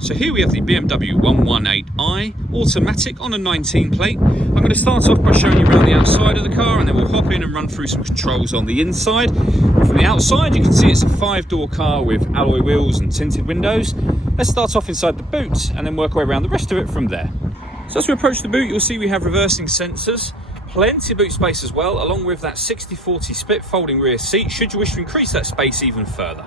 So here we have the BMW 118i automatic on a 19 plate. I'm going to start off by showing you around the outside of the car, and then we'll hop in and run through some controls on the inside. From the outside you can see it's a 5-door car with alloy wheels and tinted windows. Let's start off inside the boot and then work our way around the rest of it from there. So as we approach the boot, you'll see we have reversing sensors, plenty of boot space as well, along with that 60/40 split folding rear seat should you wish to increase that space even further.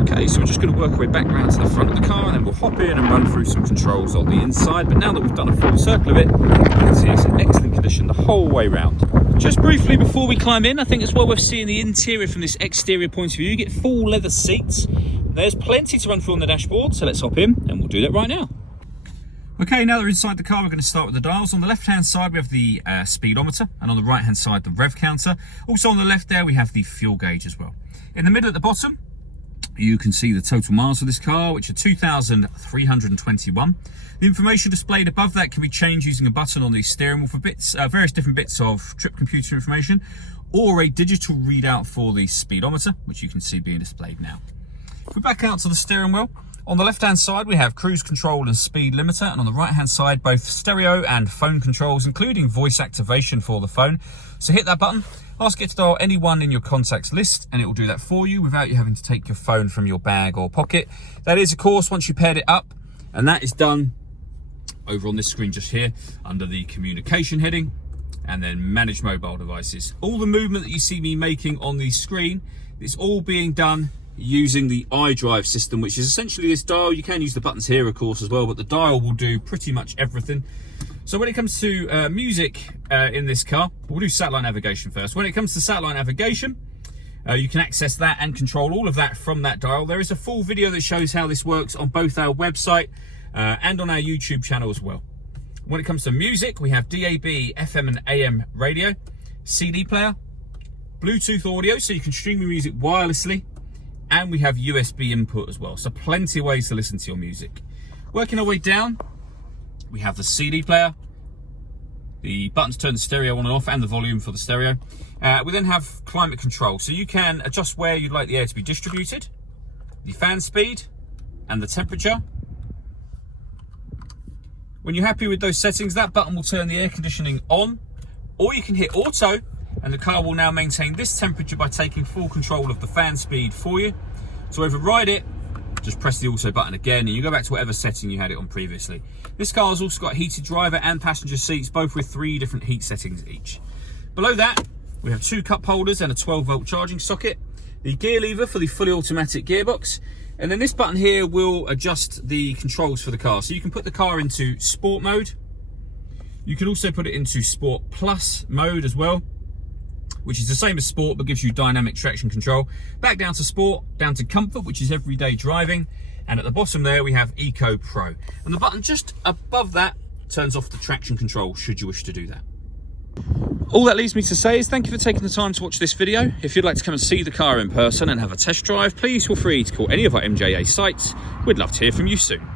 Okay, so we're just going to work our way back round to the front of the car, and then we'll hop in and run through some controls on the inside. But now that we've done a full circle of it, you can see it's in excellent condition the whole way round. Just briefly before we climb in, I think it's well worth seeing the interior from this exterior point of view. You get full leather seats. There's plenty to run through on the dashboard, so let's hop in and we'll do that right now. Okay, now that we're inside the car, we're going to start with the dials. On the left-hand side, we have the speedometer, and on the right-hand side, the rev counter. Also on the left there, we have the fuel gauge as well. In the middle at the bottom, you can see the total miles of this car, which are 2,321. The information displayed above that can be changed using a button on the steering wheel for various different bits of trip computer information, or a digital readout for the speedometer, which you can see being displayed now. If we back out to the steering wheel, on the left-hand side, we have cruise control and speed limiter, and on the right-hand side, both stereo and phone controls, including voice activation for the phone. So hit that button, ask it to dial anyone in your contacts list, and it will do that for you without you having to take your phone from your bag or pocket. That is, of course, once you paired it up, and that is done over on this screen just here, under the communication heading, and then manage mobile devices. All the movement that you see me making on the screen, it's all being done using the iDrive system, which is essentially this dial. You can use the buttons here, of course, as well, but the dial will do pretty much everything. So when it comes to music in this car, we'll do satellite navigation first. When it comes to satellite navigation, you can access that and control all of that from that dial. There is a full video that shows how this works on both our website and on our YouTube channel as well. When it comes to music, we have DAB, FM and AM radio, CD player, Bluetooth audio, so you can stream your music wirelessly, and we have USB input as well, so plenty of ways to listen to your music. Working our way down, we have the CD player, the button to turn the stereo on and off, and the volume for the stereo. We then have climate control, so you can adjust where you'd like the air to be distributed, the fan speed, and the temperature. When you're happy with those settings, that button will turn the air conditioning on, or you can hit auto, and the car will now maintain this temperature by taking full control of the fan speed for you. To override it, just press the auto button again, and you go back to whatever setting you had it on previously. This car has also got heated driver and passenger seats, both with 3 different heat settings each. Below that, we have 2 cup holders and a 12-volt charging socket, the gear lever for the fully automatic gearbox, and then this button here will adjust the controls for the car. So you can put the car into sport mode. You can also put it into sport plus mode as well, which is the same as sport but gives you dynamic traction control. Back down to sport, down to comfort, which is everyday driving, and at the bottom there we have Eco Pro. And the button just above that turns off the traction control should you wish to do that. All that leaves me to say is thank you for taking the time to watch this video. If you'd like to come and see the car in person and have a test drive, please feel free to call any of our MJA sites. We'd love to hear from you soon.